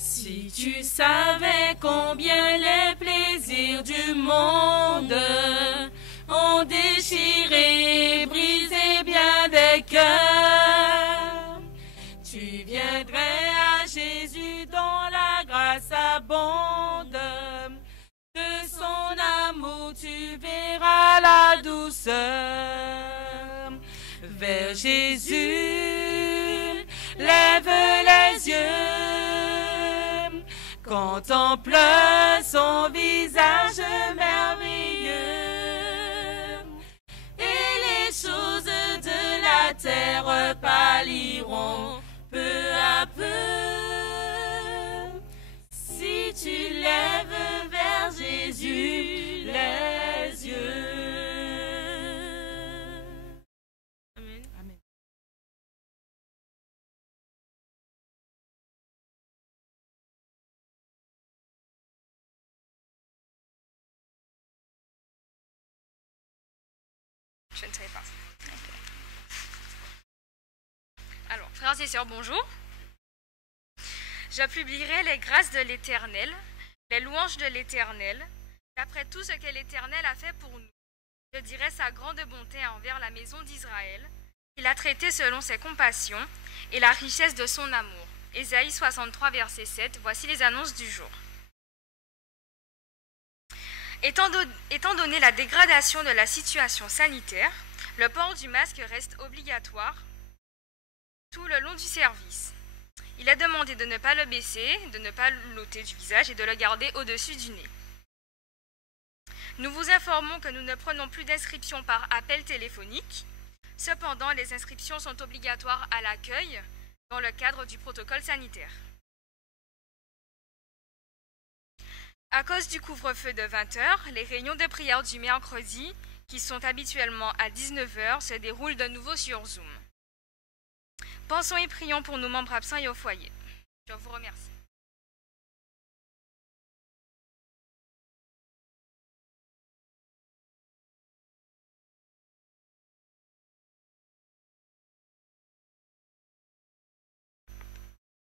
Si tu savais combien les plaisirs du monde ont déchiré, brisé bien des cœurs, tu viendrais à Jésus dont la grâce abonde. De son amour tu verras la douceur. Vers Jésus, lève les yeux, contemple son visage merveilleux, et les choses de la terre pâliront peu à peu. Si tu lèves vers Jésus les yeux. Amen. Amen. Je ne savais pas. Okay. Alors, frères et sœurs, bonjour. Je publierai les grâces de l'Éternel, les louanges de l'Éternel, d'après tout ce que l'Éternel a fait pour nous. Je dirai sa grande bonté envers la maison d'Israël, qu'il a traité selon ses compassions et la richesse de son amour. Ésaïe 63, verset 7, voici les annonces du jour. Étant donné la dégradation de la situation sanitaire, le port du masque reste obligatoire tout le long du service. Il est demandé de ne pas le baisser, de ne pas l'ôter du visage et de le garder au-dessus du nez. Nous vous informons que nous ne prenons plus d'inscriptions par appel téléphonique. Cependant, les inscriptions sont obligatoires à l'accueil dans le cadre du protocole sanitaire. À cause du couvre-feu de 20 h, les réunions de prière du mercredi, qui sont habituellement à 19 h, se déroulent de nouveau sur Zoom. Pensons et prions pour nos membres absents et au foyer. Je vous remercie.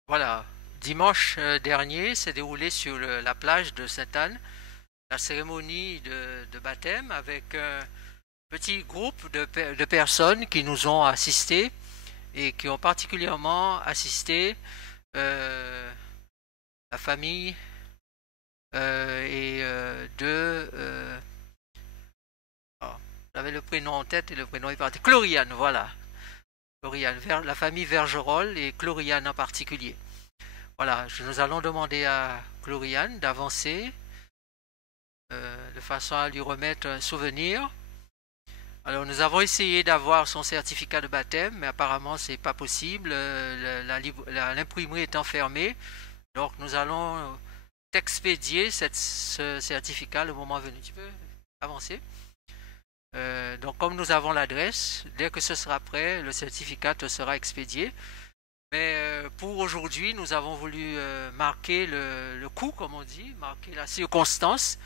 Voilà, dimanche dernier s'est déroulé sur la plage de Sainte-Anne la cérémonie de baptême avec un petit groupe de personnes qui nous ont assistés et qui ont particulièrement assisté la famille j'avais le prénom en tête et le prénom est parti. Chloriane, voilà. Chloriane, la famille Vergerolles et Chloriane en particulier. Voilà, nous allons demander à Chloriane d'avancer de façon à lui remettre un souvenir. Alors nous avons essayé d'avoir son certificat de baptême, mais apparemment c'est pas possible, l'imprimerie est enfermée, donc nous allons t'expédier ce certificat le moment venu. Tu peux avancer? Donc comme nous avons l'adresse, dès que ce sera prêt, le certificat te sera expédié. Mais pour aujourd'hui, nous avons voulu marquer le coup, comme on dit, marquer la circonstance,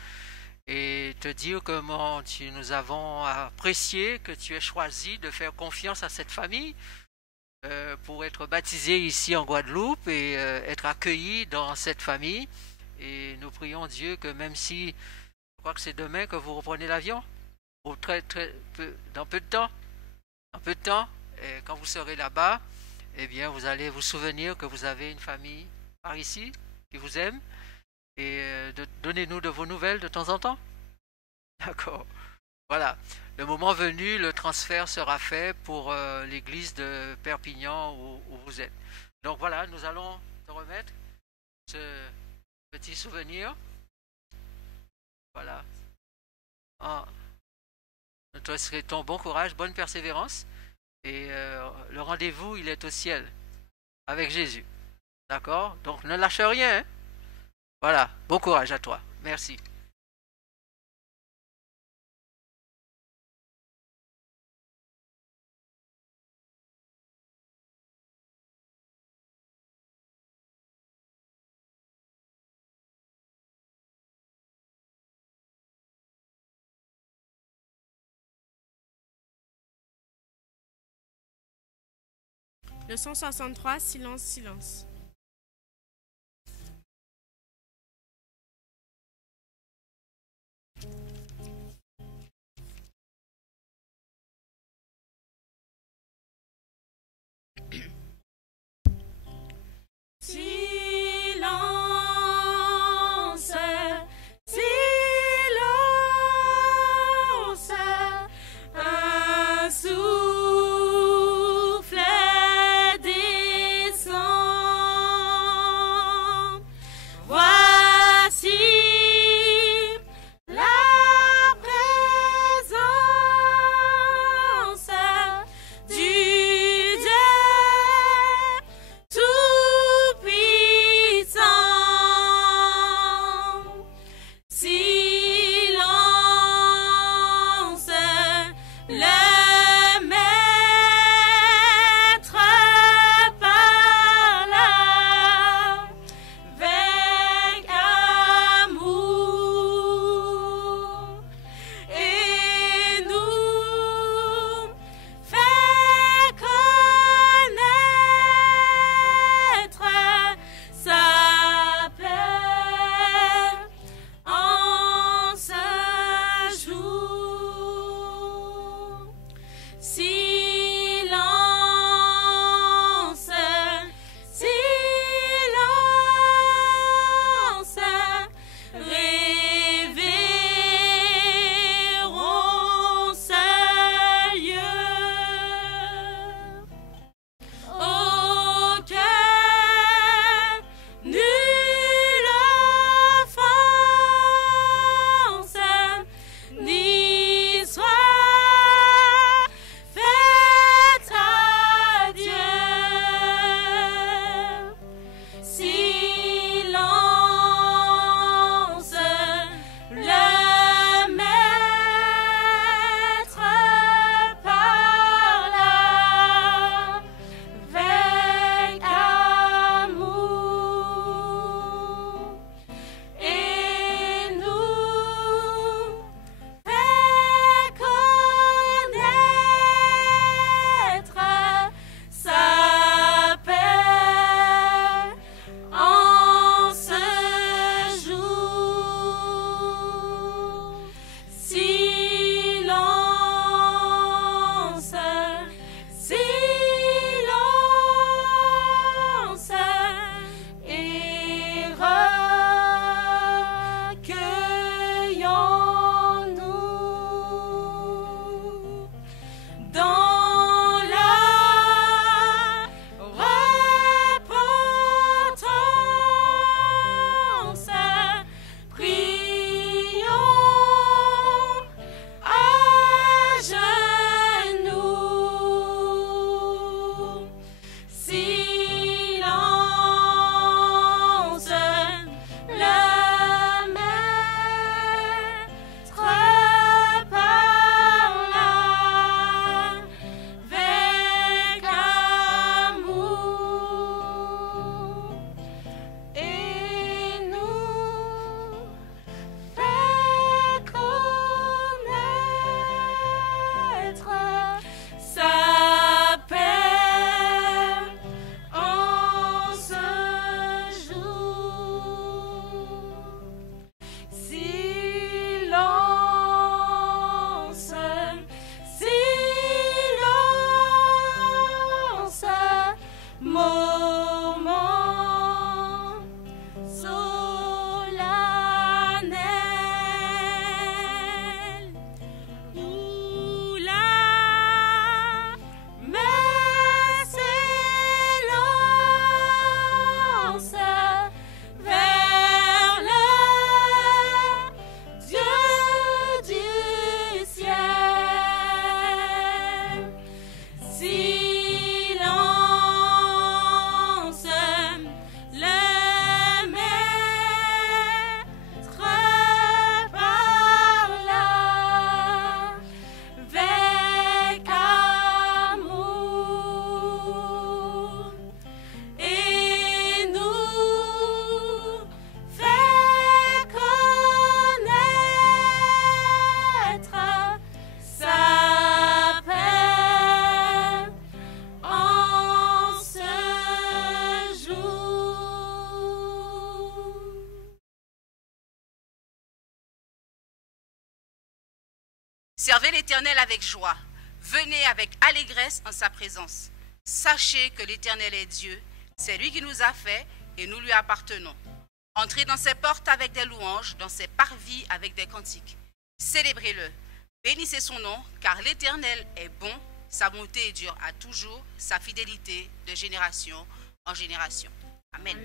et te dire comment nous avons apprécié que tu aies choisi de faire confiance à cette famille pour être baptisé ici en Guadeloupe et être accueilli dans cette famille. Et nous prions Dieu que même si, je crois que c'est demain que vous reprenez l'avion, ou dans peu de temps, et quand vous serez là-bas, eh bien vous allez vous souvenir que vous avez une famille par ici qui vous aime, et donnez-nous de vos nouvelles de temps en temps. D'accord. Voilà. Le moment venu, le transfert sera fait pour l'église de Perpignan où vous êtes. Donc voilà, nous allons te remettre ce petit souvenir. Voilà. Nous te souhaitons bon courage, bonne persévérance. Et le rendez-vous, il est au ciel avec Jésus. D'accord? Donc ne lâche rien. Hein? Voilà. Bon courage à toi. Merci. Le 163, silence, silence. Servez l'Éternel avec joie. Venez avec allégresse en sa présence. Sachez que l'Éternel est Dieu. C'est lui qui nous a fait et nous lui appartenons. Entrez dans ses portes avec des louanges, dans ses parvis avec des cantiques. Célébrez-le. Bénissez son nom, car l'Éternel est bon. Sa bonté dure à toujours, sa fidélité de génération en génération. Amen.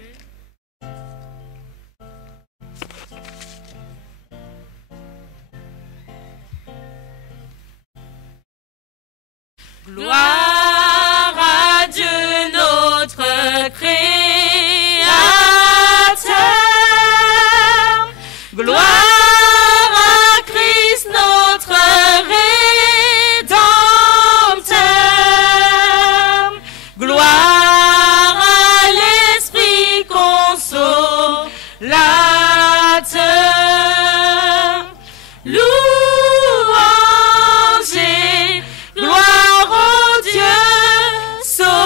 Gloire à Dieu notre Créateur. Gloire à Christ notre Rédempteur. Gloire à l'Esprit consolateur. Louange et gloire au Dieu sauveur.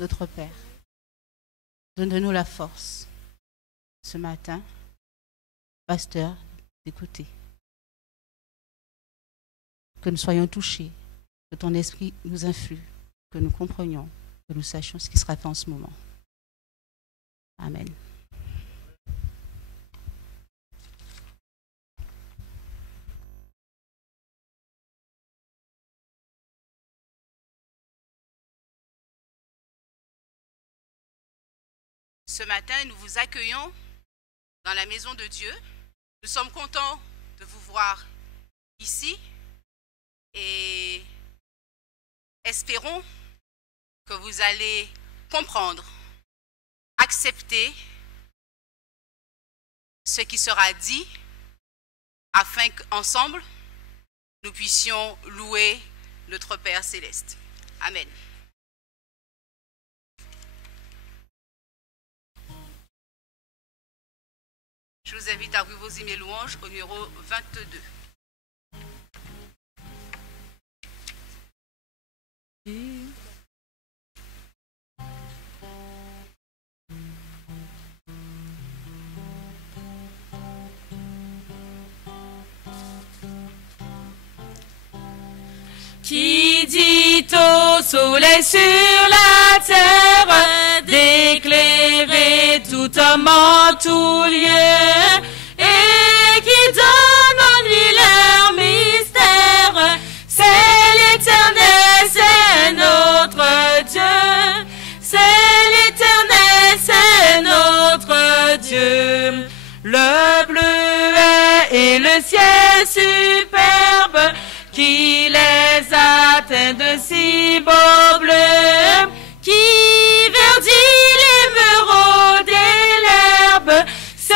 Notre Père, donne-nous la force ce matin, pasteur, d'écouter. Que nous soyons touchés, que ton esprit nous influe, que nous comprenions, que nous sachions ce qui sera fait en ce moment. Amen. Ce matin, nous vous accueillons dans la maison de Dieu. Nous sommes contents de vous voir ici et espérons que vous allez comprendre, accepter ce qui sera dit afin qu'ensemble, nous puissions louer notre Père céleste. Amen. Je vous invite à ouvrir vos emails louanges au numéro 22. Qui dit au soleil sur la terre d'éclairer tout homme en tout lieu, et qui donne en lui leur mystère, c'est l'Éternel, c'est notre Dieu, c'est l'Éternel, c'est notre Dieu. Le bleuet et le ciel superbe qui les atteint de si beaux bleus, qui verdit l'émeraude et l'herbe, c'est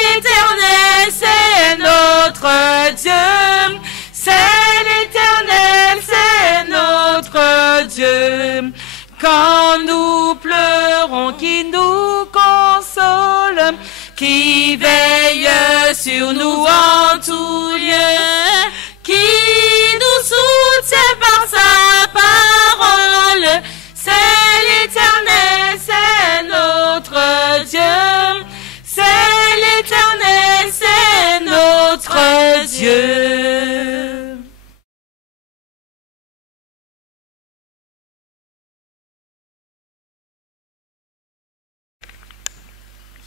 l'Éternel, c'est notre Dieu, c'est l'Éternel, c'est notre Dieu. Quand nous pleurons, qui nous console, qui veille sur nous en tout lieu, qui nous soutient par sa parole, c'est l'Éternel, c'est notre Dieu, c'est l'Éternel, c'est notre Dieu.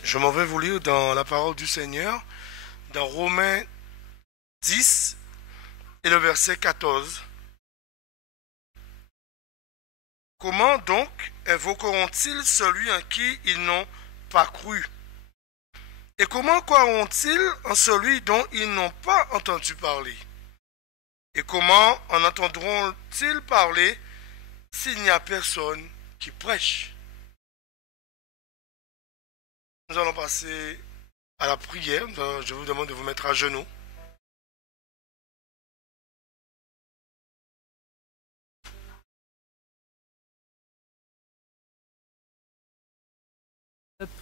Je m'en vais vous lire dans la parole du Seigneur, dans Romains 10 et le verset 14. Comment donc invoqueront-ils celui en qui ils n'ont pas cru? Et comment croiront-ils en celui dont ils n'ont pas entendu parler? Et comment en entendront-ils parler s'il n'y a personne qui prêche? Nous allons passer à la prière. Je vous demande de vous mettre à genoux.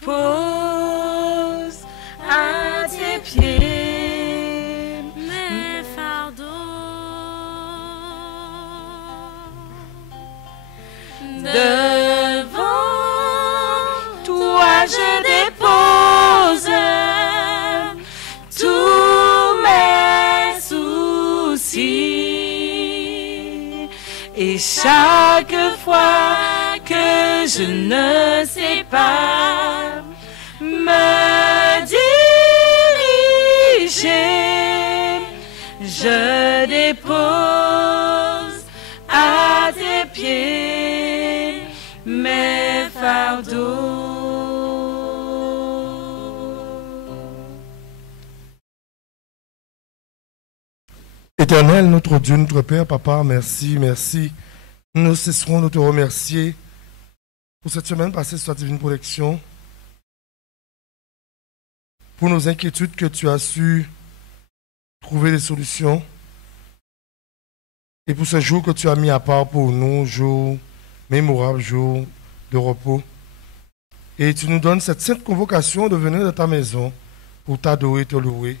Pose à tes pieds mes fardeaux. Devant toi je dépose tous mes soucis. Et chaque fois que je ne sais pas me diriger, je dépose à tes pieds mes fardeaux. Éternel, notre Dieu, notre Père, Papa, merci, merci. Nous cesserons de te remercier pour cette semaine passée sur ta divine protection, pour nos inquiétudes que tu as su trouver des solutions, et pour ce jour que tu as mis à part pour nous, jour mémorable, jour de repos. Et tu nous donnes cette sainte convocation de venir dans ta maison pour t'adorer et te louer,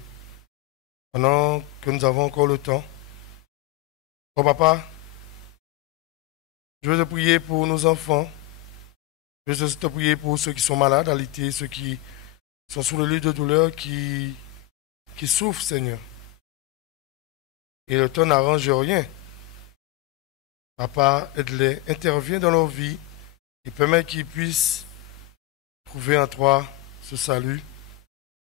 pendant que nous avons encore le temps. Oh Papa, je veux te prier pour nos enfants. Je veux te prier pour ceux qui sont malades, alités, ceux qui sont sous le lit de douleur, qui souffrent, Seigneur. Et le temps n'arrange rien. Papa, aide-les, interviens dans leur vie et permets qu'ils puissent trouver en toi ce salut,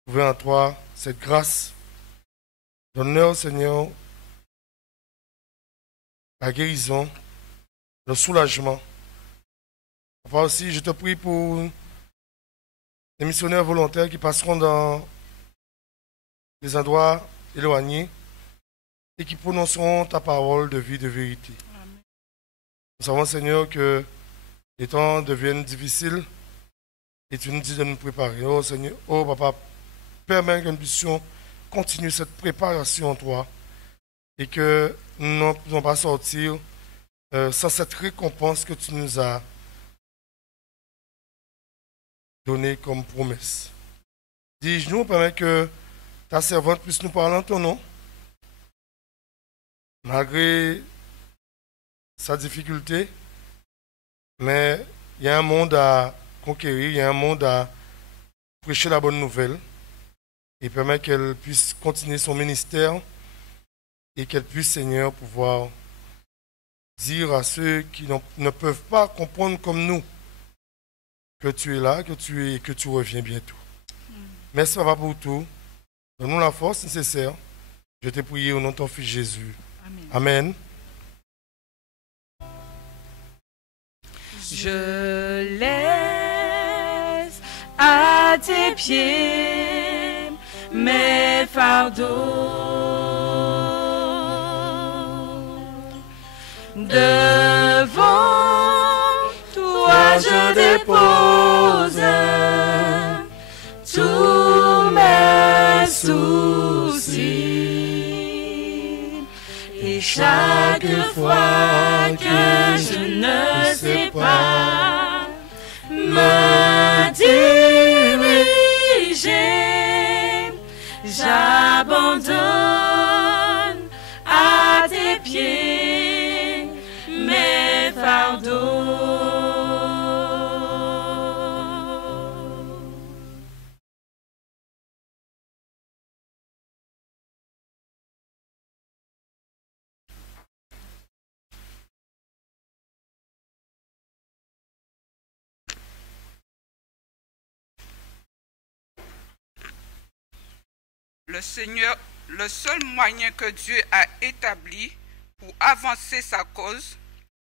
trouver en toi cette grâce. Donne-leur, Seigneur, la guérison, le soulagement. Papa aussi, je te prie pour les missionnaires volontaires qui passeront dans des endroits éloignés et qui prononceront ta parole de vie, de vérité. Amen. Nous savons, Seigneur, que les temps deviennent difficiles et tu nous dis de nous préparer. Oh Seigneur, oh Papa, permets que nous puissions continuer cette préparation en toi et que nous ne pouvons pas sortir sans cette récompense que tu nous as donné comme promesse. Dis-nous, permets que ta servante puisse nous parler en ton nom, malgré sa difficulté, mais il y a un monde à conquérir, il y a un monde à prêcher la bonne nouvelle, et permet qu'elle puisse continuer son ministère et qu'elle puisse, Seigneur, pouvoir dire à ceux qui ne peuvent pas comprendre comme nous que tu es là, que tu reviens bientôt. Merci, Papa, pour tout. Donne-nous la force nécessaire. Je t'ai prié au nom de ton Fils Jésus. Amen. Je laisse à tes pieds mes fardeaux. Devant toi je dépose tous mes soucis. Et chaque fois que je ne sais pas me diriger, j'abandonne à tes pieds mes fardeaux. Le Seigneur, le seul moyen que Dieu a établi pour avancer sa cause,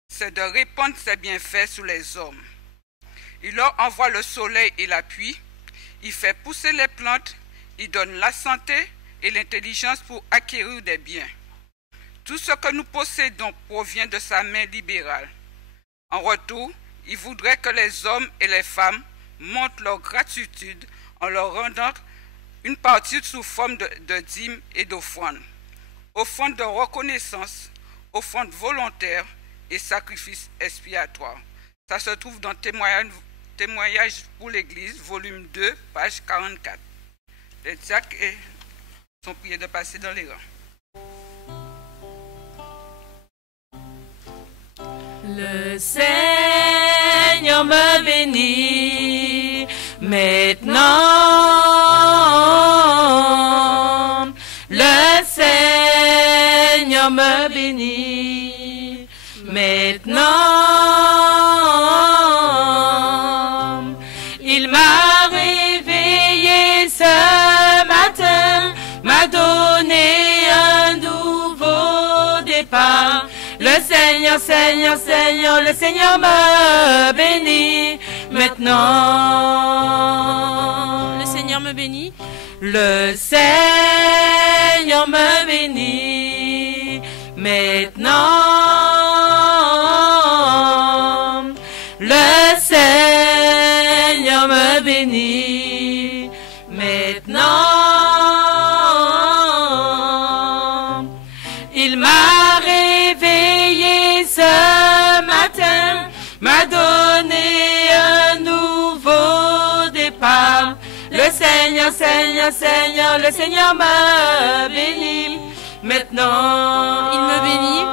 c'est de répandre ses bienfaits sur les hommes. Il leur envoie le soleil et la pluie, il fait pousser les plantes, il donne la santé et l'intelligence pour acquérir des biens. Tout ce que nous possédons provient de sa main libérale. En retour, il voudrait que les hommes et les femmes montrent leur gratitude en leur rendant une partie sous forme de dîmes et d'offrandes. Offrandes de reconnaissance, offrandes volontaires et sacrifices expiatoires. Ça se trouve dans Témoignages pour l'Église, volume 2, page 44. Les diacres sont priés de passer dans les rangs. Le Seigneur me bénit maintenant. Le Seigneur me bénit maintenant. Il m'a réveillé ce matin, m'a donné un nouveau départ. Le Seigneur, Seigneur, Seigneur, le Seigneur me bénit maintenant. Le Seigneur me bénit. Le Seigneur me bénit maintenant. Le Seigneur me bénit maintenant. Il m'a réveillé ce matin, m'a donné un nouveau départ. Le Seigneur, Seigneur, Seigneur, le Seigneur me bénit maintenant. Il me bénit.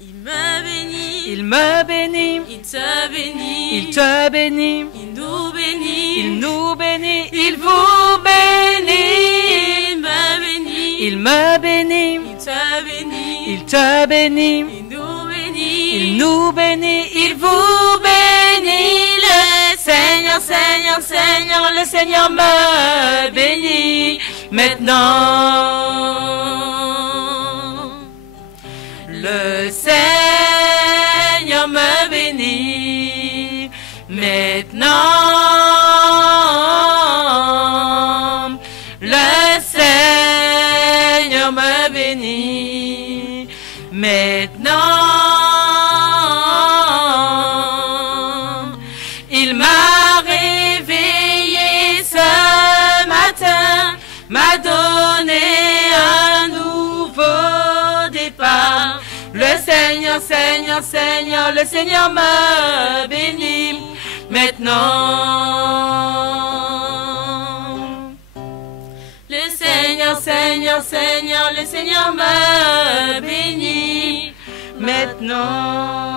Il me bénit. Il me bénit. Il te bénit. Il te bénit. Il nous bénit. Il nous bénit. Il vous bénit. Il me bénit. Il me bénit. Il te bénit. Il te bénit. Il nous bénit. Il nous bénit. Il vous bénit. Le Seigneur, Seigneur, Seigneur, le Seigneur me bénit maintenant. Le Seigneur me bénit maintenant. Le Seigneur me bénit maintenant. Il m'a réveillé ce matin, m'a donné un nouveau départ. Le Seigneur, Seigneur, Seigneur, le Seigneur me bénit maintenant. Le Seigneur, Seigneur, Seigneur, le Seigneur me bénit maintenant.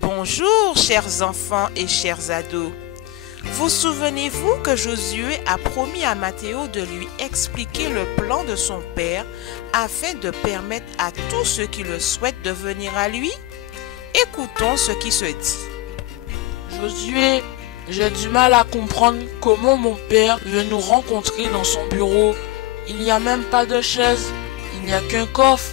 Bonjour chers enfants et chers ados. Vous souvenez-vous que Josué a promis à Matthéo de lui expliquer le plan de son père afin de permettre à tous ceux qui le souhaitent de venir à lui? Écoutons ce qui se dit. Josué, j'ai du mal à comprendre comment mon père veut nous rencontrer dans son bureau. Il n'y a même pas de chaise, il n'y a qu'un coffre.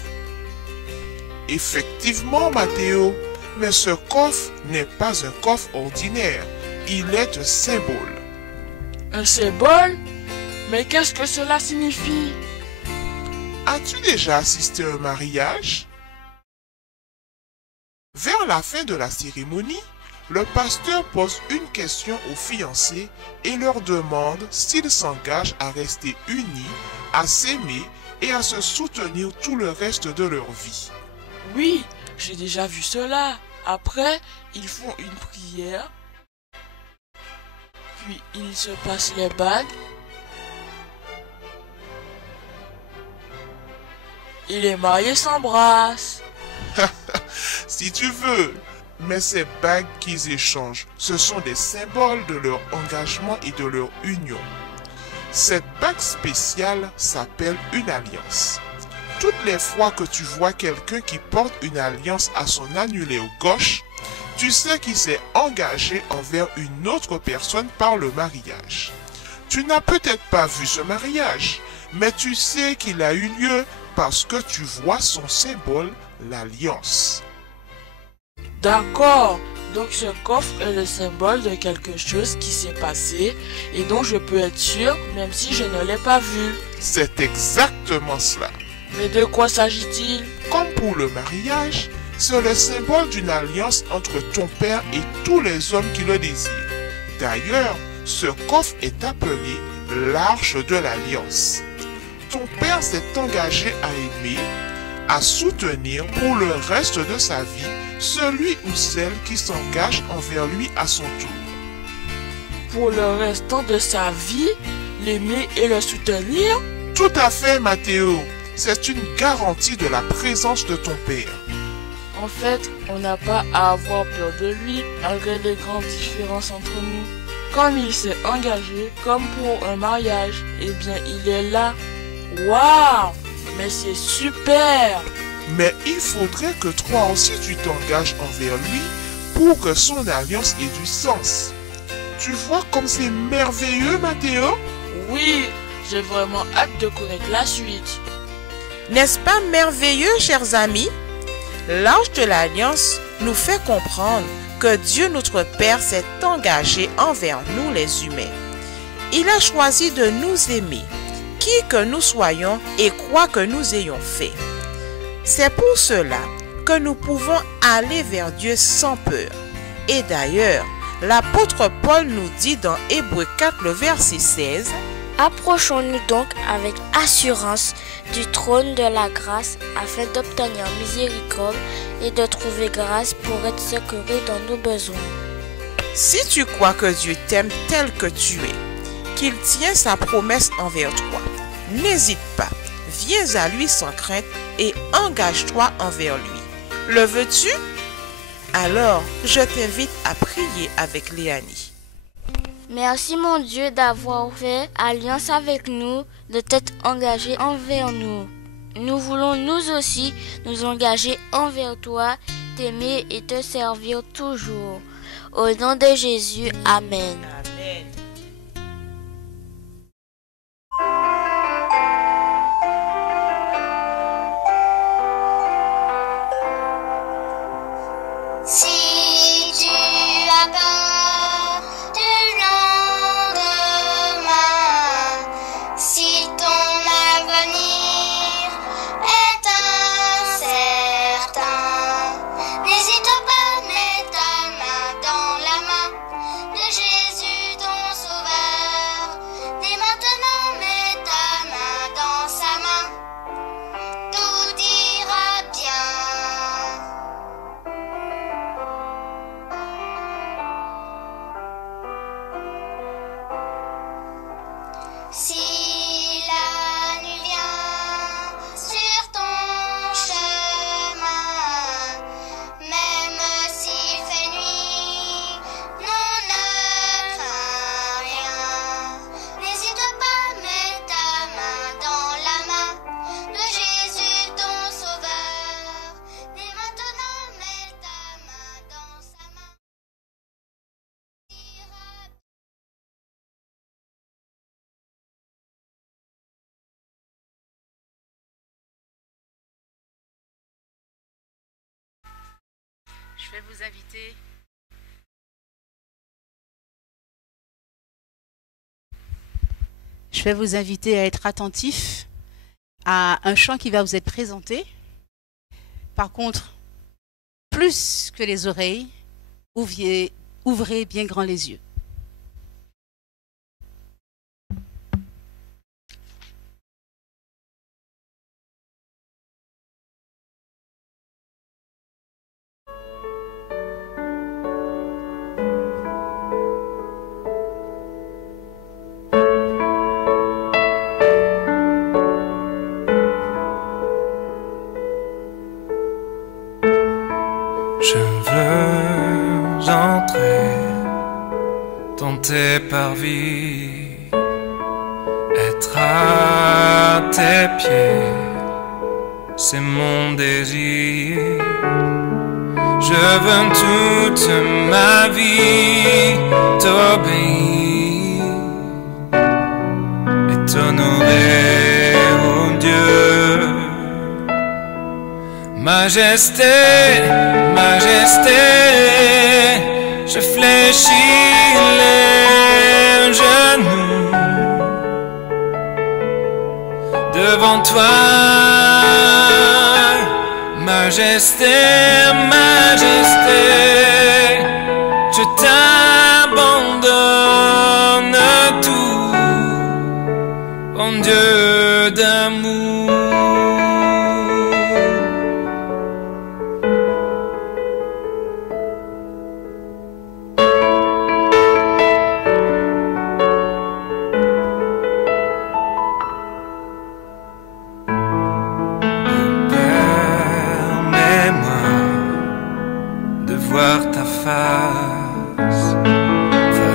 Effectivement, Matthéo, mais ce coffre n'est pas un coffre ordinaire. Il est un symbole. Un symbole? Mais qu'est-ce que cela signifie? As-tu déjà assisté à un mariage? Vers la fin de la cérémonie, le pasteur pose une question aux fiancés et leur demande s'ils s'engagent à rester unis, à s'aimer et à se soutenir tout le reste de leur vie. Oui, j'ai déjà vu cela. Après, ils font une prière, puis ils se passent les bagues, et les mariés s'embrassent. Si tu veux, mais ces bagues qu'ils échangent, ce sont des symboles de leur engagement et de leur union. Cette bague spéciale s'appelle une alliance. Toutes les fois que tu vois quelqu'un qui porte une alliance à son annulaire gauche, tu sais qu'il s'est engagé envers une autre personne par le mariage. Tu n'as peut-être pas vu ce mariage, mais tu sais qu'il a eu lieu parce que tu vois son symbole, l'alliance. D'accord, donc ce coffre est le symbole de quelque chose qui s'est passé et dont je peux être sûr même si je ne l'ai pas vu. C'est exactement cela. Mais de quoi s'agit-il? Comme pour le mariage, c'est le symbole d'une alliance entre ton père et tous les hommes qui le désirent. D'ailleurs, ce coffre est appelé l'arche de l'alliance. Ton père s'est engagé à aimer, à soutenir pour le reste de sa vie celui ou celle qui s'engage envers lui à son tour. Pour le restant de sa vie, l'aimer et le soutenir? Tout à fait, Mathéo. C'est une garantie de la présence de ton père. En fait, on n'a pas à avoir peur de lui, malgré les grandes différences entre nous. Comme il s'est engagé, comme pour un mariage, eh bien il est là. Waouh! Mais c'est super! Mais il faudrait que toi aussi tu t'engages envers lui pour que son alliance ait du sens. Tu vois comme c'est merveilleux, Mathéo? Oui, j'ai vraiment hâte de connaître la suite. N'est-ce pas merveilleux, chers amis? L'arche de l'Alliance nous fait comprendre que Dieu notre Père s'est engagé envers nous les humains. Il a choisi de nous aimer, qui que nous soyons et quoi que nous ayons fait. C'est pour cela que nous pouvons aller vers Dieu sans peur. Et d'ailleurs, l'apôtre Paul nous dit dans Hébreux 4, le verset 16, « Approchons-nous donc avec assurance du trône de la grâce afin d'obtenir miséricorde et de trouver grâce pour être secouru dans nos besoins. » Si tu crois que Dieu t'aime tel que tu es, qu'il tient sa promesse envers toi, n'hésite pas, viens à lui sans crainte et engage-toi envers lui. Le veux-tu? Alors, je t'invite à prier avec Léanie. Merci mon Dieu d'avoir fait alliance avec nous, de t'être engagé envers nous. Nous voulons nous aussi nous engager envers toi, t'aimer et te servir toujours. Au nom de Jésus, Amen. Amen. Si tu as peur du lendemain, si ton avenir est incertain, n'hésite pas, mets ta main dans la main de Jésus ton sauveur. Dès maintenant, mets ta main dans sa main, tout ira bien. Si la nuit vient sur ton chemin, même s'il fait nuit, non, ne crains rien. N'hésite pas, mets ta main dans la main de Jésus ton sauveur. Dès maintenant, mets ta main dans sa main. Je vais vous inviter Je vais vous inviter à être attentifs à un chant qui va vous être présenté. Par contre, plus que les oreilles, ouvrez bien grand les yeux. Je veux entrer dans tes parvis, être à tes pieds, c'est mon désir. Je veux toute ma vie t'obéir et t'honorer, oh Dieu. Majesté, majesté, je fléchis les genoux devant toi. Majesté, majesté, je t'abandonne tout, mon Dieu d'amour.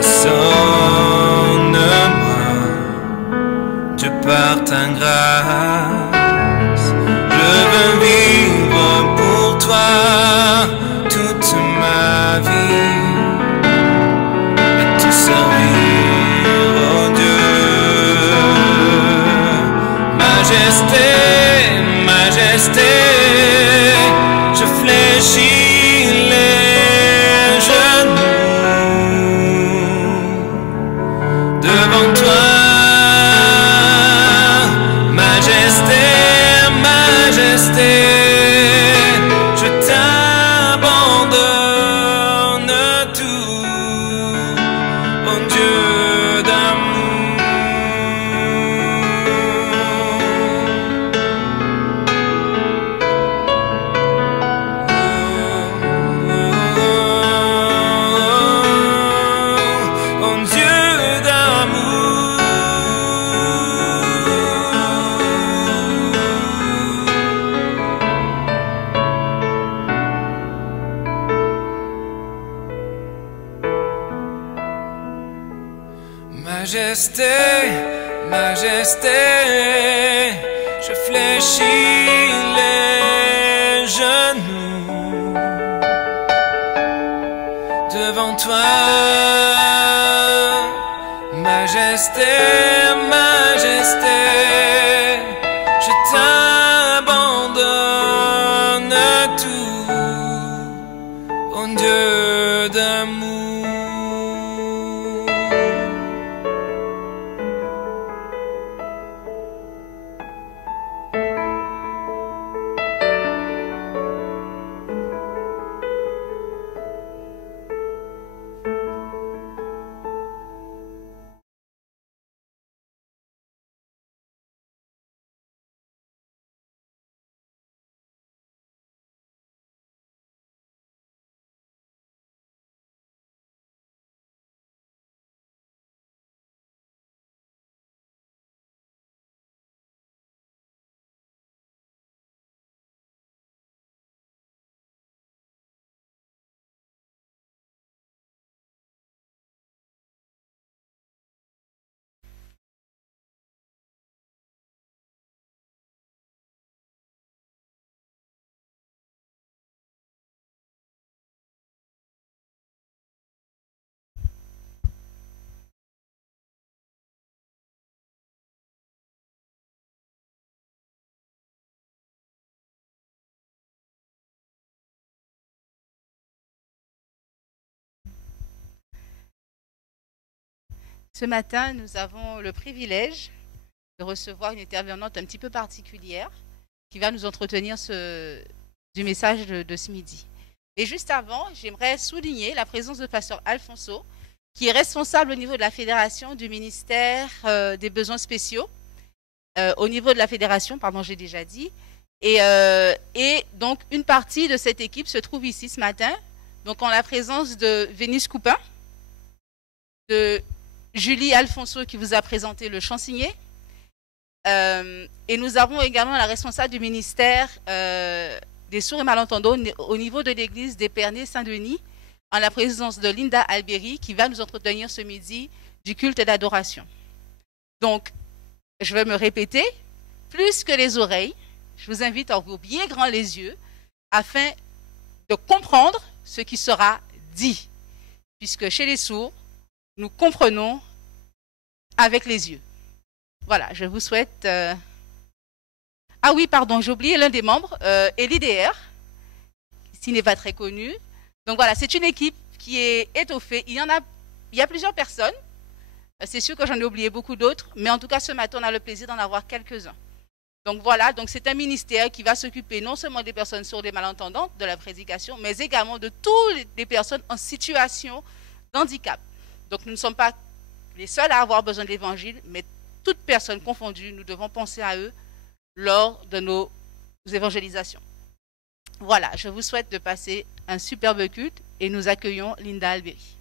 Façonne-moi, Dieu par ta grâce. Je veux vivre pour toi toute ma vie et te servir, oh Dieu. Majesté, majesté, je fléchis devant toi. Majesté, majesté, je t'abandonne tout, mon Dieu d'amour. Mon Dieu d'amour. Majesté, majesté, je fléchis les genoux devant toi. Majesté, majesté, je t'abandonne tout, mon Dieu d'amour. Ce matin, nous avons le privilège de recevoir une intervenante un petit peu particulière qui va nous entretenir du message de ce midi. Et juste avant, j'aimerais souligner la présence de Pasteur Alfonso, qui est responsable au niveau de la fédération du ministère des besoins spéciaux, au niveau de la fédération, pardon, j'ai déjà dit. Et donc, une partie de cette équipe se trouve ici ce matin, donc en la présence de Vénus Coupin, de Julie Alfonso qui vous a présenté le chansonnier. Et nous avons également la responsable du ministère des sourds et malentendants au niveau de l'église d'Épernay-Saint-Denis, en la présence de Linda Alberi, qui va nous entretenir ce midi du culte d'adoration. Donc, je vais me répéter, plus que les oreilles, je vous invite à ouvrir bien grand les yeux, afin de comprendre ce qui sera dit. Puisque chez les sourds, nous comprenons avec les yeux. Voilà, je vous souhaite... Ah oui, pardon, j'ai oublié l'un des membres, LIDR, qui n'est pas très connu. Donc voilà, c'est une équipe qui est étoffée. Il y a plusieurs personnes. C'est sûr que j'en ai oublié beaucoup d'autres, mais en tout cas, ce matin, on a le plaisir d'en avoir quelques-uns. Donc voilà, donc c'est un ministère qui va s'occuper non seulement des personnes sourdes et malentendantes de la prédication, mais également de toutes les personnes en situation d'handicap. Donc nous ne sommes pas les seuls à avoir besoin de l'évangile, mais toutes personnes confondues, nous devons penser à eux lors de nos évangélisations. Voilà, je vous souhaite de passer un superbe culte et nous accueillons Linda Alberi.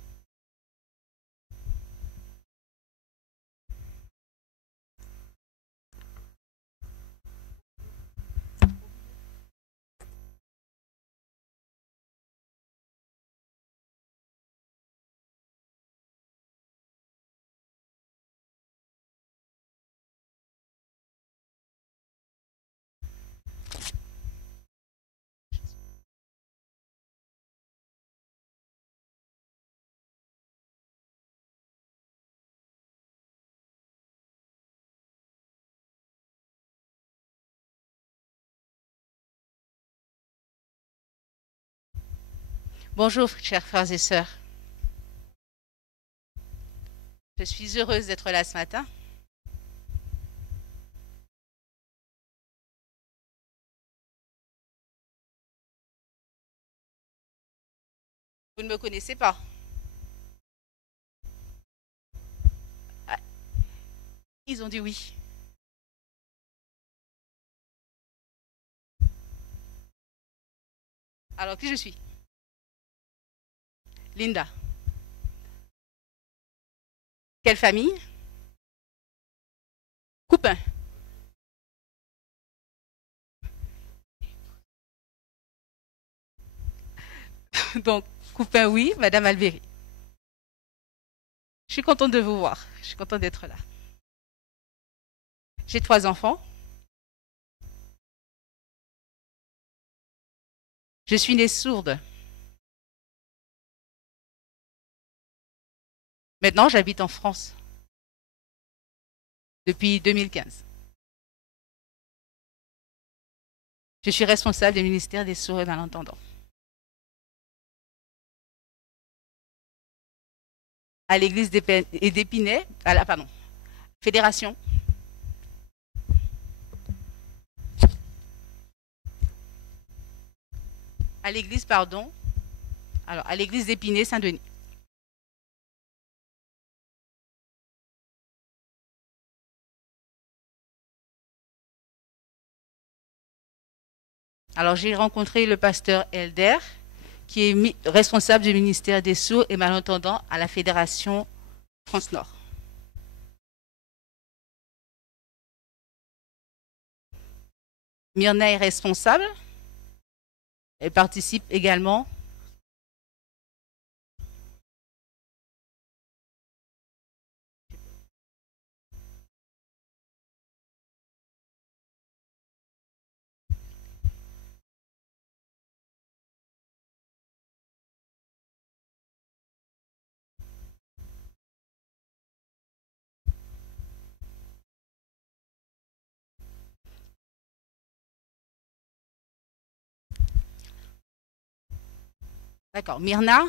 Bonjour, chers frères et sœurs. Je suis heureuse d'être là ce matin. Vous ne me connaissez pas. Ah, ils ont dit oui. Alors, qui je suis? Linda. Quelle famille? Coupin. Donc, Coupin, oui, Madame Alberi. Je suis contente de vous voir. Je suis contente d'être là. J'ai 3 enfants. Je suis née sourde. Maintenant, j'habite en France depuis 2015. Je suis responsable du ministère des sourds et malentendants. À l'église d'Épinay, Fédération. À l'église, à l'église d'Épinay, Saint-Denis. Alors, j'ai rencontré le pasteur Elder, qui est responsable du ministère des sourds et malentendants à la Fédération France-Nord. Myrna est responsable. Elle participe également. D'accord. Myrna,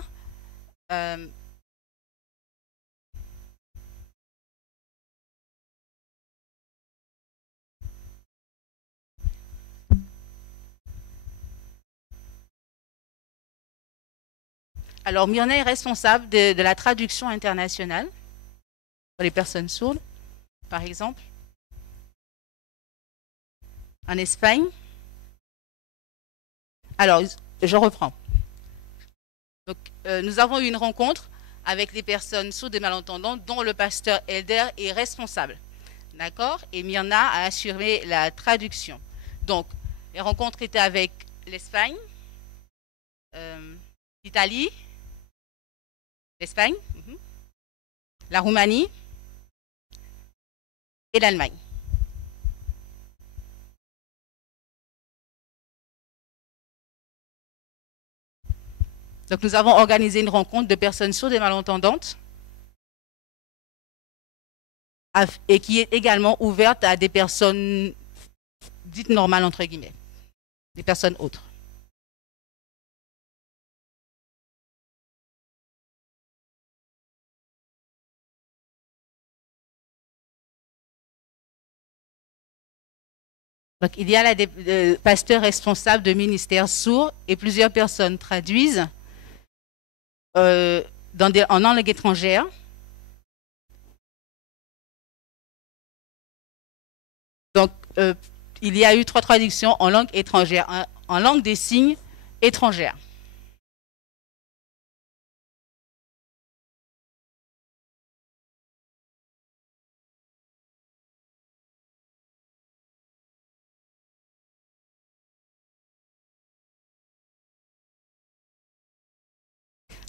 alors Myrna est responsable de la traduction internationale pour les personnes sourdes, par exemple, en Espagne. Alors, je reprends. Donc, nous avons eu une rencontre avec les personnes sourdes et malentendantes dont le pasteur Elder est responsable. D'accord? Et Myrna a assuré la traduction. Donc, les rencontres étaient avec l'Espagne, l'Italie, l'Espagne, la Roumanie et l'Allemagne. Donc nous avons organisé une rencontre de personnes sourdes et malentendantes et qui est également ouverte à des personnes dites normales, entre guillemets, des personnes autres. Donc, il y a des pasteurs responsables de ministères sourds et plusieurs personnes traduisent en langue étrangère. Donc, il y a eu 3 traductions en langue étrangère, en langue des signes étrangère.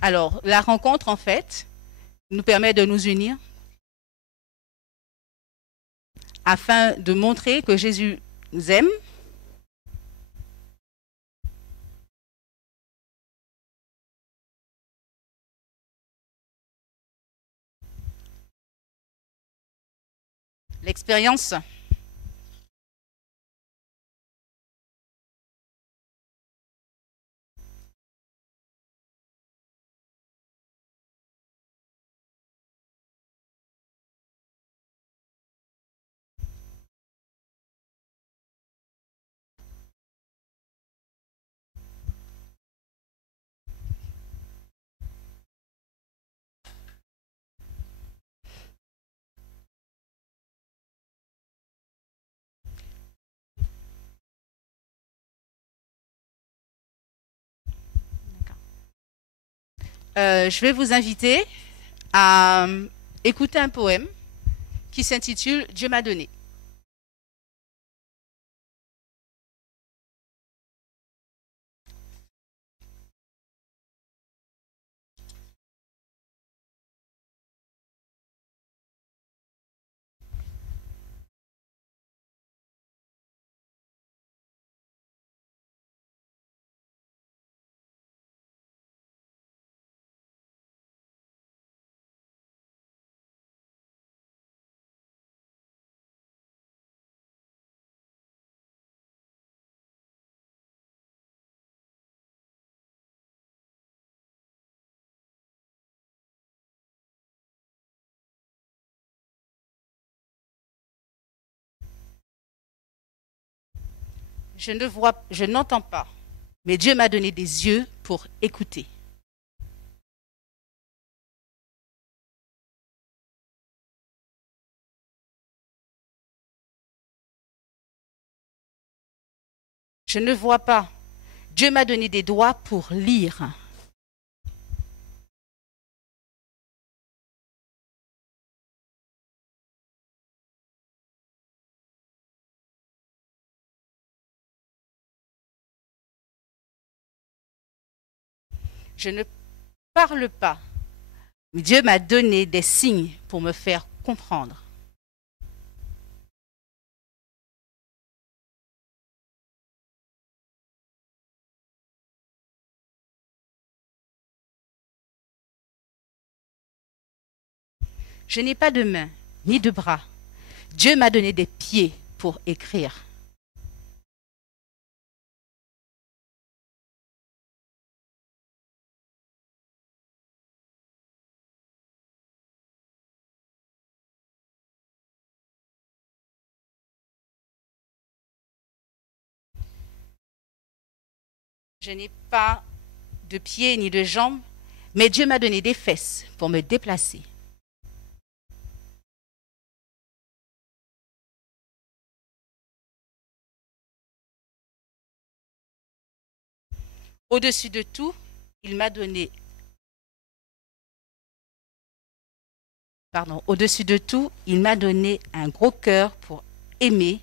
Alors, la rencontre, en fait, nous permet de nous unir afin de montrer que Jésus nous aime, l'expérience je vais vous inviter à écouter un poème qui s'intitule « Dieu m'a donné ». Je n'entends pas, mais Dieu m'a donné des yeux pour écouter. Je ne vois pas, Dieu m'a donné des doigts pour lire. Je ne parle pas, mais Dieu m'a donné des signes pour me faire comprendre. Je n'ai pas de main ni de bras. Dieu m'a donné des pieds pour écrire. Je n'ai pas de pieds ni de jambes, mais Dieu m'a donné des fesses pour me déplacer. Au-dessus de tout, il m'a donné un gros cœur pour aimer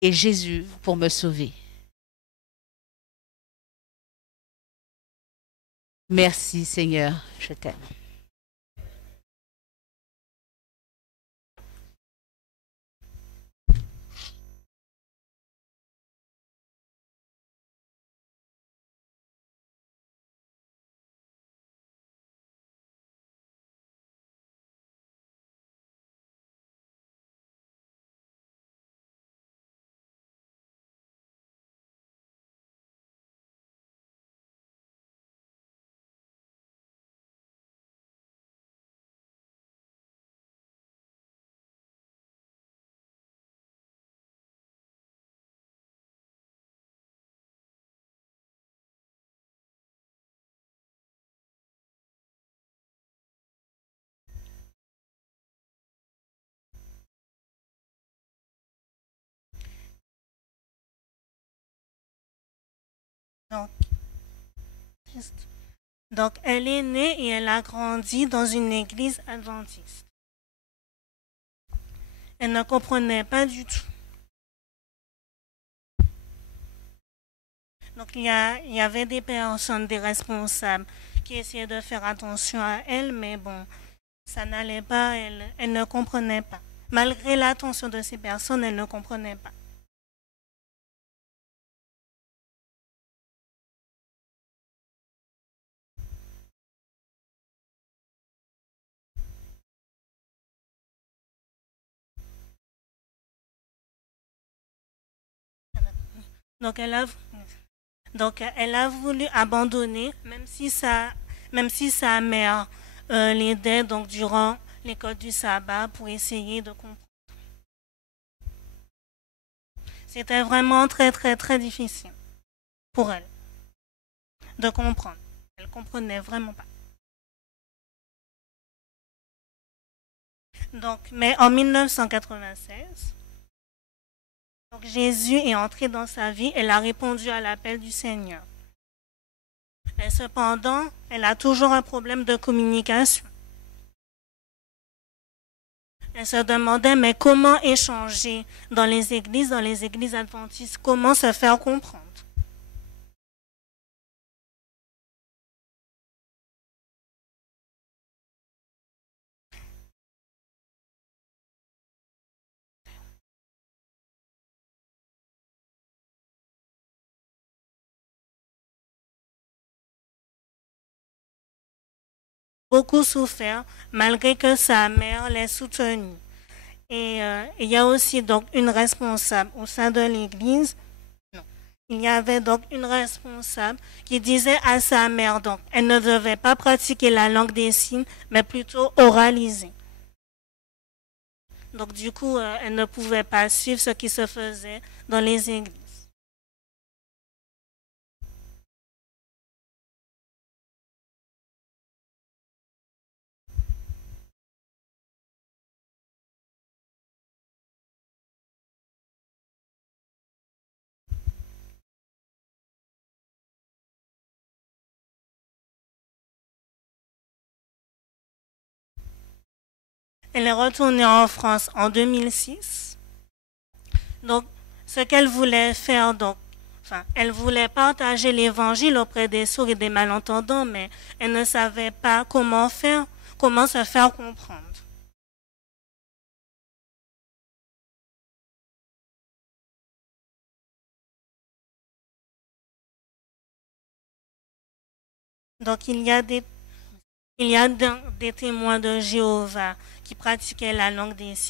et Jésus pour me sauver. Merci Seigneur, je t'aime. Donc, elle est née et elle a grandi dans une église adventiste. Elle ne comprenait pas du tout. Donc, il y avait des personnes, des responsables qui essayaient de faire attention à elle, mais bon, ça n'allait pas, elle ne comprenait pas. Malgré l'attention de ces personnes, elle ne comprenait pas. Donc elle a voulu abandonner, même si sa mère l'aidait donc durant l'école du sabbat pour essayer de comprendre. C'était vraiment très très très difficile pour elle de comprendre. Elle comprenait vraiment pas. Donc, mais en 1996, donc Jésus est entré dans sa vie, elle a répondu à l'appel du Seigneur. Mais cependant, elle a toujours un problème de communication. Elle se demandait, mais comment échanger dans les églises adventistes, comment se faire comprendre? Beaucoup souffert, malgré que sa mère l'ait soutenue. Et il y a aussi donc une responsable au sein de l'église. Il y avait donc une responsable qui disait à sa mère donc elle ne devait pas pratiquer la langue des signes, mais plutôt oraliser. Donc du coup, elle ne pouvait pas suivre ce qui se faisait dans les églises. Elle est retournée en France en 2006. Donc, ce qu'elle voulait faire, donc, elle voulait partager l'évangile auprès des sourds et des malentendants, mais elle ne savait pas comment faire, comment se faire comprendre. Donc, il y a des témoins de Jéhovah qui pratiquaient la langue des signes.